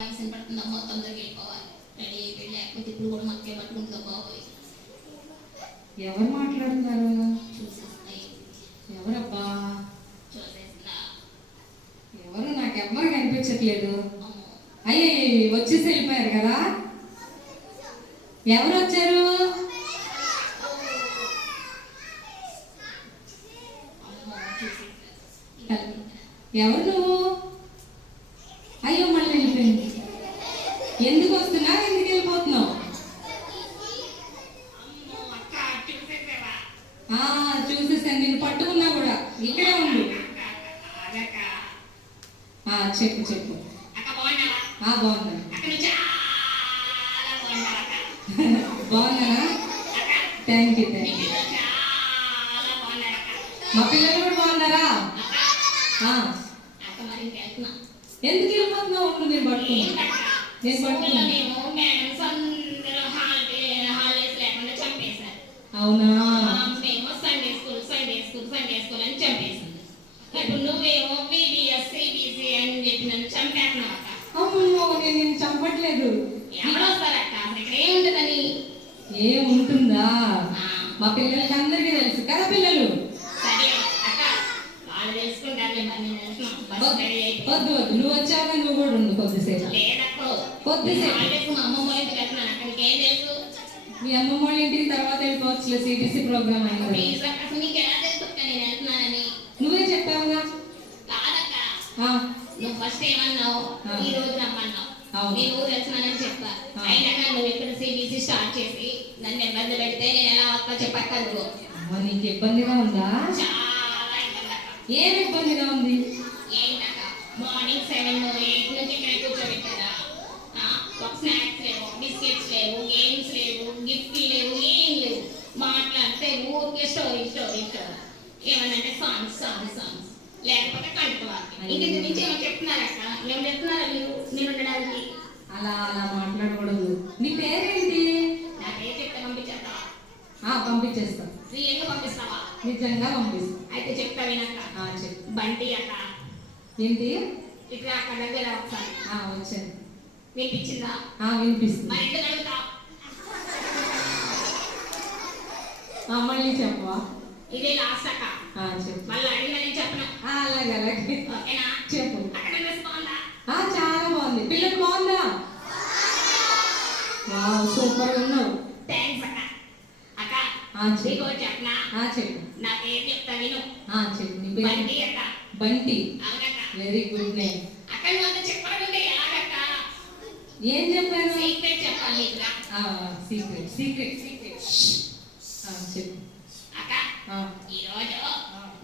వినపడుతుందమ్మా, తొందరగా వెళ్ళిపోవాలి. రెడీ అయిపోయి లేకపోతే ఇప్పుడు కూడా మనకే పట్టుకుంటుందా బాబోయ్. ఎవరు మాట్లాడుతున్నారు? చూసేస్తున్నాయి. ఎవరబ్బా? చూసేస్తున్నా. ఎవరు? నాకెవ్వరు కనిపించట్లేదు. అమ్మో, అయ్యే వచ్చేసి వెళ్ళిపోయారు కదా. ఎవరు వచ్చారు? అమ్మో చూసేసా. ఎవరు నువ్వు? అయ్యో మళ్ళీ వెళ్ళిపోయింది. ఎందుకు వస్తున్నావు, ఎందుకు వెళ్ళిపోతున్నావు? అమ్మో అక్క చూసేసావా? చూసేసాను. నేను పట్టుకున్నా కూడా. ఇక్కడే ఉండు. చెప్పు చెప్పు. అక్క బాగున్నావా? బాగున్నాను. అక్క నువ్వు చాలా బాగున్నావు అక్క. బాగున్నానా? అక్క థ్యాంక్ యూ. మీ పిల్లలు చాలా బాగున్నారు అక్క. మా పిల్లలు కూడా బాగున్నారా? అక్క మరి ఇంకెళ్తున్నా. ఎందుకు వెళ్ళిపోతున్నావు? ఉండు, నేను పట్టుకున్నా. ఏంటక్క? నేను పట్టుకున్నా. స్కూల్లోనేమో మేడమ్స్ అందరూ హాలిడేస్ లేకుండా చంపేశారు. అవునా? మేము సండే స్కూల్ అని చంపేసింది. ఇప్పుడు నువ్వేమో బీబీఎస్ సిబిసి అని చెప్పి నన్ను చంపేస్తున్నావు అక్క. అమ్మో, నేను నిన్ను చంపట్లేదు. ఎవరు వస్తారక్క? అసలు ఇక్కడ ఏముంటుందని? ఏముంటుందా? మా పిల్లలకి అందరికీ తెలుసు కదా పిల్లలు. సరే అక్క, వాళ్ళు తెలుసుకుంటారులే. మరి నేను వెళ్తున్నాను. బస్సు రెడీ అయిపోయింది. వద్దు వద్దు, నువ్వు వచ్చాక నువ్వు కూడా ఉండు కొద్దిసేపు. లేదక్క, కొద్దిసేపు. హాలిడేస్ మా అమ్మమ్మ వాళ్ళ ఇంటికి వెళ్తున్నాను అక్క. నీకేం తెలుసు? మీ అమ్మమ్మ వాళ్ళ ఇంటికి తర్వాత వెళ్ళిపోవచ్చులే, సిబిసి ప్రోగ్రామ్ అయింది. ప్లీజ్ అక్క, అసలు నీకు ఎలా తెలుసు అక్క నేను వెళ్తున్నానని? నువ్వే చెప్పావుగా. కాదక్క, ఆ, నువ్వు ఫస్ట్ ఏమన్నావు? ఈ రోజు రమ్మన్నావు. అవును. నేను ఊరు వెళ్తున్నానని చెప్పా. అయినా నువ్వు ఇక్కడ సిబిసి స్టార్ట్ చేసి నన్ను ఇబ్బంది పెడితే నేను ఎలా వస్తా చెప్పక్క. నువ్వు అమ్మ, నీకు ఇబ్బందిగా ఉందా? చాలా ఇబ్బంది అక్క. ఏం ఇబ్బందిగా ఉంది? ఏంటక్క, మార్నింగ్ 7 8 నుంచి ఇక్కడ కూర్చోబెట్టారా? ఒక స్నాక్స్ లేవు, బిస్కెట్స్ లేవు, గేమ్స్ లేవు, గిఫ్ట్ లేవు, ఏం లేవు. మాట్లాడితే ఊరికే స్టోరీ ఏమనంటే సాంగ్స్ లేకపోతే కంటువాలి. ఇంటి నుంచి ఏమో చెప్తున్నారక్క. మేము చెప్తున్నారా మీరు ఉండడానికి? అలా అలా మాట్లాడకూడదు. నీ పేరేంటి? నాకే చెప్తే పంపించేస్తా? పంపించేస్తా. రియల్గా పంపిస్తావా? నిజంగా పంపిస్తా. అయితే చెప్తా వినక్క. చెప్పు. బంటి అక్క. ఏంటి? ఇక్కడ అక్కడ దగ్గర ఒకసారి వచ్చాను. వినిపించిందా? వినిపిస్తుంది. మరి ఎందుకు అడుగుతావు? మళ్ళీ చెప్పవా? ఇదే లాస్ట్ అక్క. చెప్పు. మళ్ళీ అడిగినా నేను చెప్పను. అలాగే అలాగే ఓకేనా? చెప్పు. అక్కడ బాగుందా? చాలా బాగుంది. పిల్లలు బాగుందా? సూపర్ ఉన్నావు. థ్యాంక్స్ అక్క. అక్క చెప్పు. చెప్పనా? చెప్పు. నాకేం చెప్తా విను. చెప్పు. నీ పేరు? బంటి అక్క. బంటి. అవునక్క. Very good name. అక్క నువ్వు అంత చెప్పాలంటే ఎలాగక్క? ఏం చెప్పాను? సీక్రెట్ చెప్పాలి నీకురా. సీక్రెట్. చెప్పు. అక్క ఈరోజు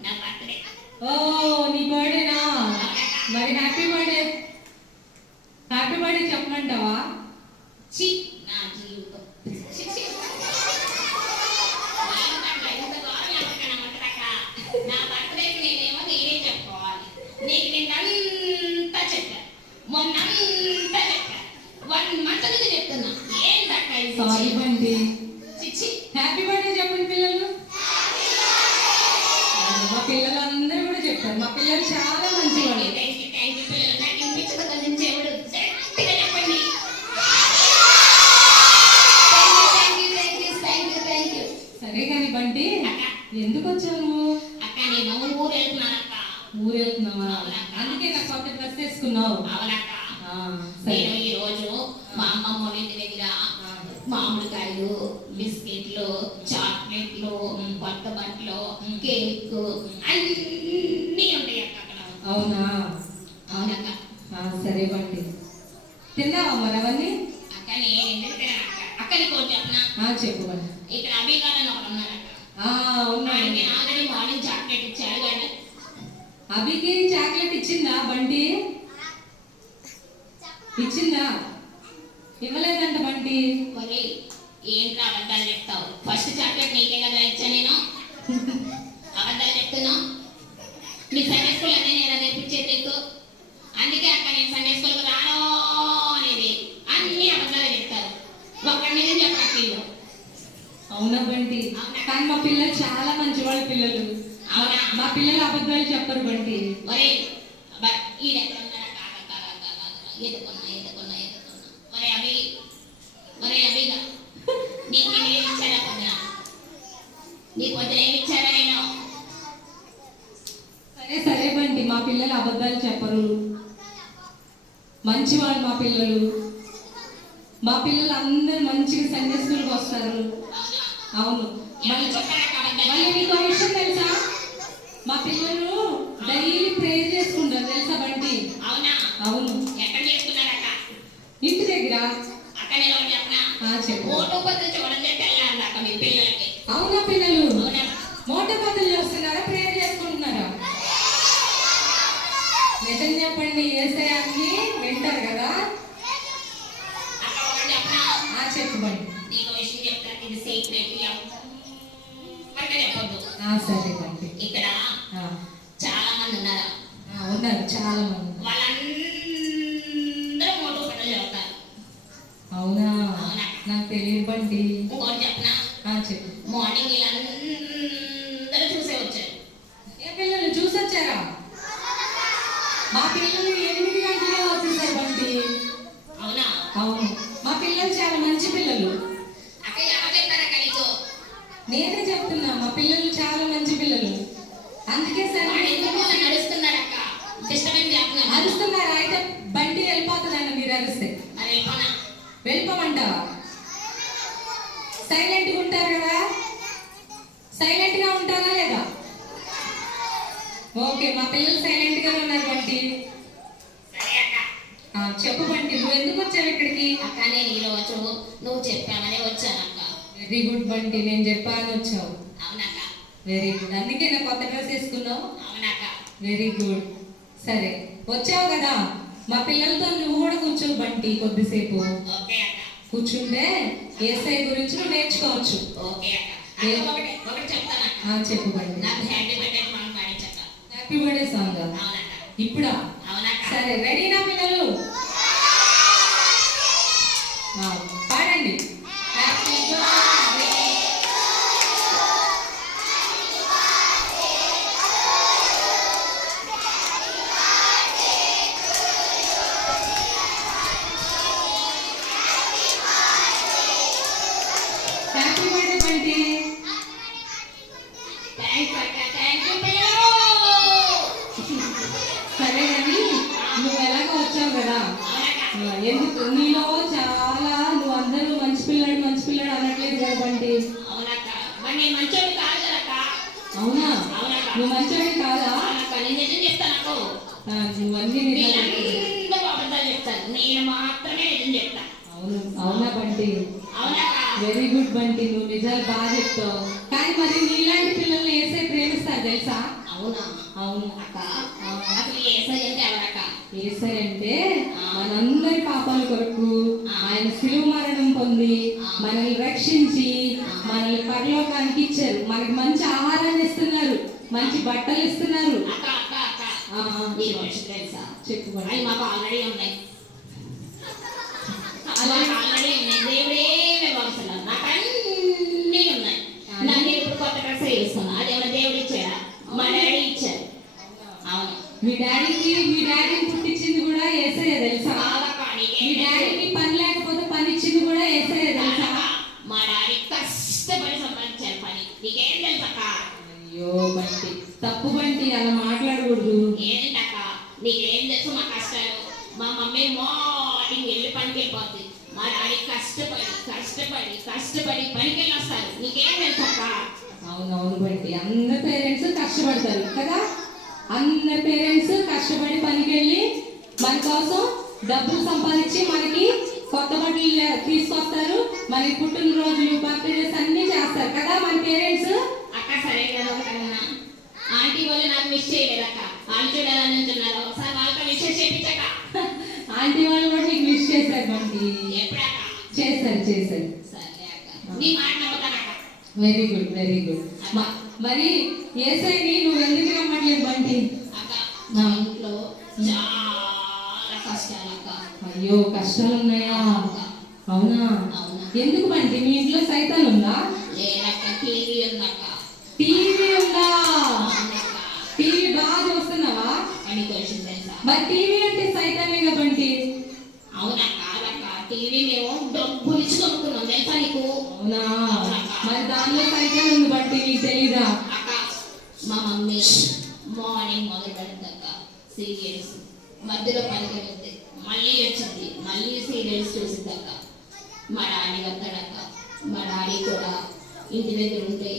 నా బర్త్డే. నీ బర్త్డేనా? మరి హ్యాపీ బర్త్డే చెప్పమంటావా? నా జీవితం ఇంత గౌరవం ఎవరికైనా ఉంటుందక్క? నా బర్త్డేకి నేనేమో నేనే చెప్పుకోవాలి. నీకు నిన్నంతా చెప్పా, మొన్నంతా చెప్పా, 1 month నుంచి చెప్తున్నా. ఏంటక్క ఇది? సారీ బండి. చిచ్చి. హ్యాపీ బర్త్డే చెప్పండి పిల్లలు. మా పిల్లలందరూ కూడా చెప్పారు. మా పిల్లలు చాలా మంచి వాళ్ళు. థ్యాంక్ యూ పిల్లలు. నాకు వినిపించదు కదా నుంచి ఎవడు గట్టిగా చెప్పండి. Thank you. సరే కానీ బంటి, ఎందుకు వచ్చావు? అక్క నేను ఊరు వెళ్తున్నాను అక్క. ఊరు వెళ్తున్నావా? అందుకే నాకు కొత్త డ్రెస్ వేసుకున్నావు. అవునక్క. సరే. నేను ఈ రోజు మా అమ్మమ్మ వాళ్ళ ఇంటి దగ్గర మామిడికాయలు, బిస్కెట్లు, చాక్లెట్లు, కొత్త బట్టలు, కేక్ అన్నీ ఉంటాయి అక్క అక్కడ. అవునా? అవునక్క. సరే బంటి, తిన్నావా మరి అవన్నీ? అక్క నేను ఎందుకు తిన్నాను అక్క? అక్క నీకు ఒకటి చెప్పనా? చెప్పు బంటి. ఇక్కడ అభిగాలని ఒకడు ఉన్నాడక్క. ఉన్నాడు. నేను ఆల్రెడీ మార్నింగ్ చాక్లెట్ ఇచ్చాడు కానీ అభికి చాక్లెట్ ఇచ్చిందా బంటి? ఇచ్చిందా? ఇవ్వలేదంట బంటి. మరి ఏంట్రా అబద్ధాలు చెప్తావు? ఫస్ట్ చాక్లెట్ నీకే కదా ఇచ్చా నేను. అబద్ధాలు చెప్తున్నావు. మీ సండే స్కూల్ అదే నేను నేర్పించేది నీకు. అందుకే అక్క నేను సండే స్కూల్కి రాను అనేది. అన్ని అబద్ధాలు చెప్తారు. ఒక్కడి నిజం చెప్పాక ఇల్లు. అవునా బంటి? కానీ మా పిల్లలు చాలా మంచి వాళ్ళ పిల్లలు. మా పిల్లలు అబద్ధాలు చెప్పరు బంటి. ఒరే ఈ ఎత్తుకున్నా. మరి అభిగా నీకు నేను ఏమి ఇచ్చారా పొద్దున? నీ పొద్దున ఏమి ఇచ్చారా నేను? సరే బంటి, మా పిల్లలు అబద్ధాలు చెప్పరు, మంచివాళ్ళు మా పిల్లలు. మా పిల్లలు అందరు మంచిగా సండే స్కూల్కి వస్తారు. అవును. మళ్ళీ మీకు విషయం తెలుసా, మా పిల్లలు డైలీ ప్రేయర్ చేసుకుంటారు తెలుసా బంటి? అవునా? అవును. ఎక్కడ చేసుకున్నారక్క? ఇంటి దగ్గర. అక్కడ ఎవరు చెప్పనా? చెప్పు. ఓటు పద్ధతి చూడండి తెల్లారదాకా మీ పిల్లలకి. అవునా పిల్లలు అవునా? మోట బదులు చేస్తున్నారా, ప్రేయర్ చేసుకుంటున్నారా? నిజం చెప్పండి, యేసయ్య అన్ని వింటారు కదా? అక్క ఒకటి చెప్పనా? చెప్పు బండి. నీకు విషయం చెప్తాను, ఇది సీక్రెట్, ఎవరికి చెప్పొద్దు. సరే బండి. ఇక్కడ చాలా మంది ఉన్నారా? ఉన్నారు, చాలా మంది. వాళ్ళందరూ మోటు పనులు చెప్తారు. అవునా? నాకు తెలియదు బండి. ఇంకోటి చెప్పనా? చెప్పు. మార్నింగ్ వీళ్ళందరూ చూసే వచ్చారు. ఏ పిల్లలు చూసొచ్చారా? మా పిల్లలు 8 గంటలే వచ్చేసారు బండి. అవునా? అవును. మా పిల్లలు చాలా మంచి పిల్లలు. అక్క ఎవరు చెప్పారక్క నీకు? నేనే చెప్తున్నా, మా పిల్లలు చాలా మంచి పిల్లలు. అందుకే సార్ నడుస్తున్నారక్క, డిస్టర్బెన్స్ చేస్తున్నారు. అరుస్తున్నారా? అయితే బండి వెళ్ళిపోతుందండి మీరు అరిస్తే. మరి వెళ్ళిపోనా? వెళ్ళిపోమంటావా? సైలెంట్గా ఉంటారు కదా? సైలెంట్గా ఉంటారా లేదా? ఓకే, మా పిల్లలు సైలెంట్ గా ఉన్నారు బంటి. సరే అక్క. చెప్పు బంటి, నువ్వు ఎందుకు వచ్చావు ఇక్కడికి? అక్క నేను ఈరోజు నువ్వు చెప్పామనే వచ్చానక్క. వెరీ గుడ్ బంటి, నేను చెప్పాను వచ్చావు. అవునక్క. వెరీ గుడ్, అందుకే నా కొత్త డ్రెస్ వేసుకున్నావు. అవునక్క. Very good. సరే వచ్చావు కదా, మా పిల్లలతో నువ్వు కూడా కూర్చో బంటి కొద్దిసేపు. ఓకే అక్క. కూర్చుంటే యేసయ్య గురించి నువ్వు నేర్చుకోవచ్చు. ఓకే అక్క. ఒకటి చెప్తానక్క. చెప్పు బంటి. నాకు హ్యాపీ బర్త్డే సాంగ్ పాడించక్క. హ్యాపీ బర్త్డే సాంగ్ అవునక్క. ఇప్పుడా? అవునక్క. సరే రెడీనా పిల్లలు? పాడండి. Happy birthday. Happy birthday Bunty. Thanks అక్క. థ్యాంక్ యూ పిల్లలు. సరే కానీ నువ్వు ఎలాగో వచ్చావు కదా, అవునక్క. ఎందుకు నీలో చాలా, నువ్వు అందరూ మంచి పిల్లాడు అనట్లేదు కదా బంటి? అవునక్క. మరి నేను మంచోడు కాదు కదక్క. అవునా? అవునక్క. నువ్వు మంచోడి కాదా? అవునక్క. నేను నిజం చెప్తాను అక్క. నువ్వన్నీ వీళ్ళందరూ అబద్ధాలు చెప్తారు, నేను మాత్రమే నిజం చెప్తాను. అవునా బంటి? అవునక్క. వెరీ గుడ్ బంటి, నువ్వు నిజాలు బాగా చెప్తావు. కానీ మరి నీలాంటి పిల్లల్ని వేసే ప్రేమిస్తారు తెలుసా? అవునా? అవును అక్క. అసలు యేసయ్య అంటే ఎవరక్క? యేసయ్య అంటే మనందరి పాపాల కొరకు ఆయన శిలువ మరణం పొంది మనల్ని రక్షించి మనల్ని పరలోకానికి ఇచ్చారు. మనకి మంచి ఆహారాన్ని ఇస్తున్నారు, మంచి బట్టలు ఇస్తున్నారు. అక్క అక్క అక్క ఈ రోజు తెలుసా? చెప్పు. అవి మాకు ఆల్రెడీ ఉన్నాయి. ఆల్రెడీ ఉన్నాయి. దేవుడే వ్యవస్థలు నాకు అన్నీ ఉన్నాయి. నాకు ఇప్పుడు కొత్త డ్రెస్ వేస్తున్నా, అది ఎవరు దేవుడు ఇచ్చారా? మా డాడీ ఇచ్చారు. అవును. మీ డాడీని పుట్టించింది కూడా యేసయ్య తెలుసా? మీ డాడీకి పని లేకపోతే పని ఇచ్చింది కూడా యేసయ్య తెలుసా? మా డాడీ కష్టపడి సంపాదించారు పని. నీకేం తెలుసక్క? అయ్యో బంటి, తప్పు బంటి, అలా మాట్లాడకూడదు. ఏంటక్క? నీకేం తెలుసు మా కష్టాలు? మా మమ్మీ మార్నింగ్ వెళ్ళి పనికి వెళ్ళిపోద్ది. మా డాడీ కష్టపడి పనికి వెళ్ళి వస్తారు. నీకేం తెలుసక్క? అవునవును బంటి, అందరి పేరెంట్స్ కష్టపడతారు కదా. అందరి పేరెంట్స్ కష్టపడి పనికి వెళ్ళి మన కోసం డబ్బులు సంపాదించి మనకి కొత్త బట్టలు తీసుకొస్తారు. మనకి పుట్టినరోజులు, బర్త్డేస్ అన్ని చేస్తారు కదా మన పేరెంట్స్. అక్క సరే కదా, ఒకటన్నా ఆంటీ వాళ్ళు నాకు విష్ చేయలేదక్క. వాళ్ళు చూడాలని అంటున్నారు, ఒకసారి వాళ్ళతో విషయం చేయించక. ఆంటీ వాళ్ళు కూడా నీకు విష్ చేశారు బంటి. ఎప్పుడక్క? చేశారు. సరే అక్క, నీ మాట నమ్ముతానక్క. Very good. మరి యేసయ్యని నువ్వు ఎందుకు నమ్మట్లేదు బంటి? అక్క మా ఇంట్లో చాలా కష్టాలు అక్క. అయ్యో కష్టాలు ఉన్నాయా? అవునా? అవునా. ఎందుకు బంటి, మీ ఇంట్లో సైతాన్ ఉందా? లేదక్క, టీవీ ఉందక్క. టీవీ ఉందా? అవునక్క. టీవీ బాగా చూస్తున్నావా? అని క్వశ్చన్ తెలుసా? మరి టీవీ అంటే సైతానే బంటి. సీరియల్స్ మధ్యలో పనికి వెళ్తే మళ్ళీ వచ్చింది, మళ్ళీ సీరియల్స్ చూసిందాక మా డాడీ వస్తాడక్క. మా డాడీ కూడా ఇంటి దగ్గర ఉంటే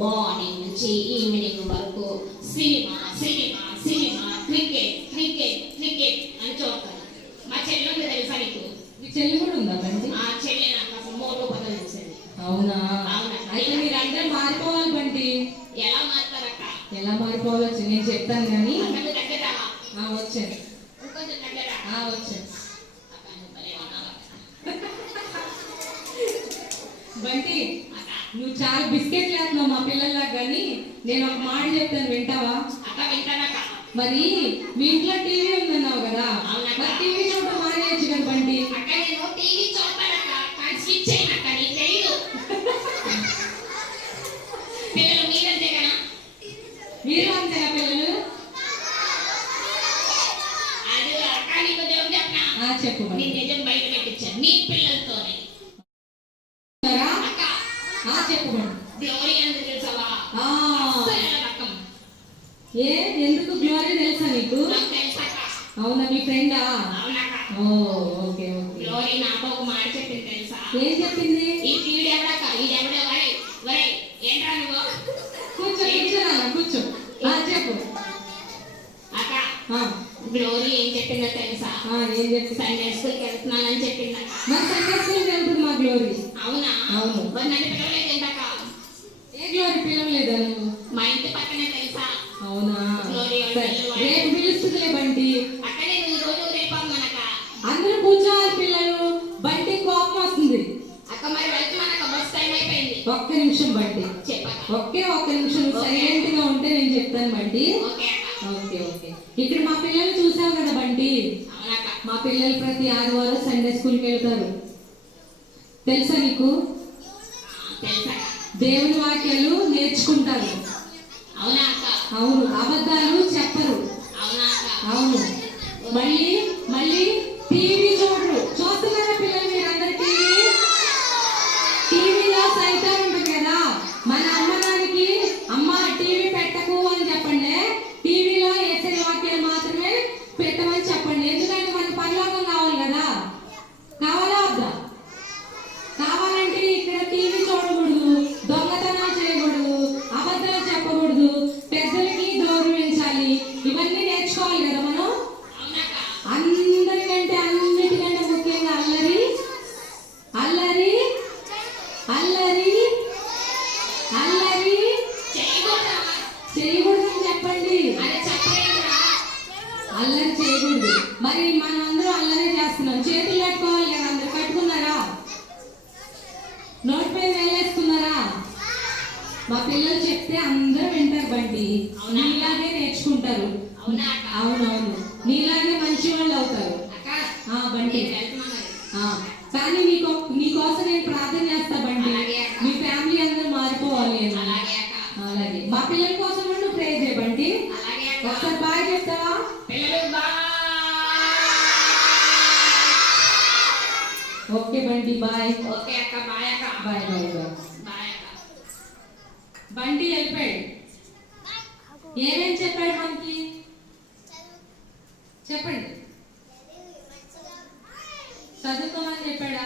మార్నింగ్ నుంచి ఈవినింగ్ వరకు cinema cinema cinema, cricket cricket cricket అని చూస్తాను. మా చెల్లి ఉంది తెలుసా నీకు? మీ చెల్లి కూడా ఉందా బంటి? ఆ చెల్లి నాకు అసలు మోటో పదవి చూసేది. అవునా? అవునా? అయితే మీరందరూ మారిపోవాలి బంటి. ఎలా మారుతారక్క? ఎలా మారిపోవాలో నేను చెప్తాను కానీ అన్నకు దగ్గర వచ్చాను. ఇంకొంచెం దగ్గర వచ్చాను. అక్క నువ్వు భలే ఉన్నావక్క. బంటి నువ్వు చాలా బిస్కెట్లు వేస్తున్నావు మా పిల్లల్లా, కానీ నేను ఒక మాట చెప్తాను, వింటావా? అక్క వింటానక్క. మరి మీ ఇంట్లో టీవీ ఉందన్నావు కదా, మరి టీవీ చూడటం మానేయచ్చు కదా బంటి. అక్క నేను టీవీ చూస్తానక్క, కానీ స్విచ్ చేయనక్క, నీకు తెలియదు. పిల్లలు మీరంతే కదా? మీరు అంతేనా పిల్లలు? అది అక్క నీకు దేవుడు చెప్పనా? చెప్పు నీ నిజం బయట పెట్టించాను నీ పిల్లలతోనే. అక్క చెప్పు బంటి. గ్లోరీ ఎందుకు తెలుసావా? రకం. ఎందుకు గ్లోరీ తెలుసా నీకు? నాకు తెలుసక్క. అవునా? మీ ఫ్రెండా? అవునక్క. Okay okay. గ్లోరీ నాకు ఒక మాట చెప్పింది తెలుసా? ఏం చెప్పింది? ఈ వీడెవడక్క, వీడెవడ వరై వరై ఏంట్రా నువ్వు? కూర్చో కూర్చోనా, కూర్చో. చెప్పు అక్క. గ్లోరీ ఏం చెప్పిందో తెలుసా? ఏం చెప్పి? సండే స్కూల్కి వెళ్తున్నానని చెప్పిందక్క. మరి సండే స్కూల్కి వెళ్తుంది మా గ్లోరీ. అవునా? అవును. మరి నన్ను పిలవలేదు ఏంటక్క? ఏ గ్లోరీ పిలవలేదా నువ్వు? మా ఇంటి పక్కనే తెలుసా? అవునా? గ్లోరీ రేపు పిలుస్తుందిలే బంటి. అక్క నేను ఈ రోజు రేపు అమ్మనక్క. అందరూ కూర్చోవాలి పిల్లలు, బంటి కోపం వస్తుంది. అక్క మరి వెళ్తున్నానక్క, బస్ టైం అయిపోయింది. ఒక్క నిమిషం బంటి, చెప్పక్క. ఒక్క నిమిషం సైలెంట్ గా ఉంటే నేను చెప్తాను బంటి. ఓకే అక్క. Okay okay. ఇక్కడ మా పిల్లలు చూసావు కదా బంటి, అవునక్క. మా పిల్లలు ప్రతి ఆదివారం సండే స్కూల్కి వెళ్తారు. తెలుసా నీకు? తెలుసా? దేవుని వాక్యాలు నేర్చుకుంటారు. అవునా అక్క? అవును. అబద్ధాలు చెప్పరు. అవునా అక్క? అవును. మళ్ళీ మళ్ళీ టీవీ చూడరు. చూస్తున్నారా పిల్లలు మీరందరూ టీవీ? టీవీలో సైతం ఉంటుంది కదా, మన అమ్మడానికి అమ్మ టీవీ పెట్టకు అని చెప్పండి, టీవీలో యేసయ్య వాక్యాలు మాత్రమే పెట్టమని చెప్పండి. ఎందుకంటే మనకి పరలోకం కావాలి కదా. కావాలా వద్దా? కావాలంటే ఇక్కడ టీవీ చూడకూడదు, దొంగతనాలు చేయకూడదు, అబద్ధాలు చెప్పకూడదు, పెద్దలకి గౌరవించాలి, ఇవన్నీ నేర్చుకోవాలి కదా మనం. అవునక్క. అందరికంటే అన్నిటికంటే ముఖ్యంగా అల్లరి అల్లరి అల్లరి అల్లరి చేయకూడదా? చేయకూడదని చెప్పండి. అదే చెప్పలేదురా. అల్లరి చేయకూడదు. మరి మనం అందరూ అల్లరి చేస్తున్నాం. చేతులు కట్టుకోవాలి కదా, అందరు కట్టుకున్నారా? నోటిపై వేలేసుకున్నారా? మా పిల్లలు చెప్తే అందరూ వింటారు బంటి, నీలాగే నేర్చుకుంటారు. అవునా అక్క? అవునవును, నీలాగే మంచి వాళ్ళు అవుతారు. అక్క బంటి. నేను వెళ్తున్నా మరి. కానీ నీకోసం నేను ప్రార్థన చేస్తా బంటి. అలాగే అక్క. మీ ఫ్యామిలీ అందరూ మారిపోవాలి అని. అలాగే అక్క. అలాగే. మా పిల్లల కోసం కూడా నువ్వు ప్రే చేయ బంటి. అలాగే అక్క. ఒకసారి బాయ్ చెప్తావా? పిల్లలు bye. Okay Bunty bye. Okay అక్క. బాయ్ అక్క. Bye bye bye. బాయ్ అక్క. బంటి వెళ్ళిపోయాడు. ఏమేం చెప్పాడు మనకి చెప్పండి. చదువుకోమని చెప్పాడా?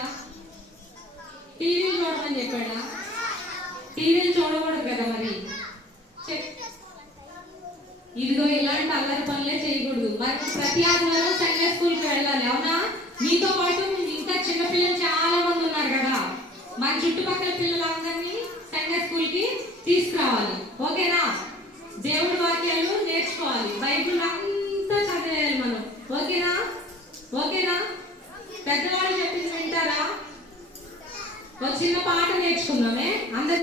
టీవీలు చూడమని చెప్పాడా? టీవీలు చూడకూడదు కదా మరి. ఇదిగో ఇలాంటి అల్లరి పనులే చేయకూడదు. మరి ప్రతి ఆదివారం సండే స్కూల్కి వెళ్ళాలి. అవునా? మీతో పాటు ఇంకా చిన్న పిల్లలు చాలా మంది ఉన్నారు కదా, మన చుట్టుపక్కల పిల్లలందరినీ సండే స్కూల్కి తీసుకురావాలి. ఓకేనా? దేవుడి వాక్యాలు నేర్చుకోవాలి, బైబిల్ అంతా చదివేయాలి మనం. ఓకేనా? ఓకేనా? పెద్దవాళ్ళు చెప్పింది వింటారా? ఒక చిన్న పాట నేర్చుకుందామే అందరు.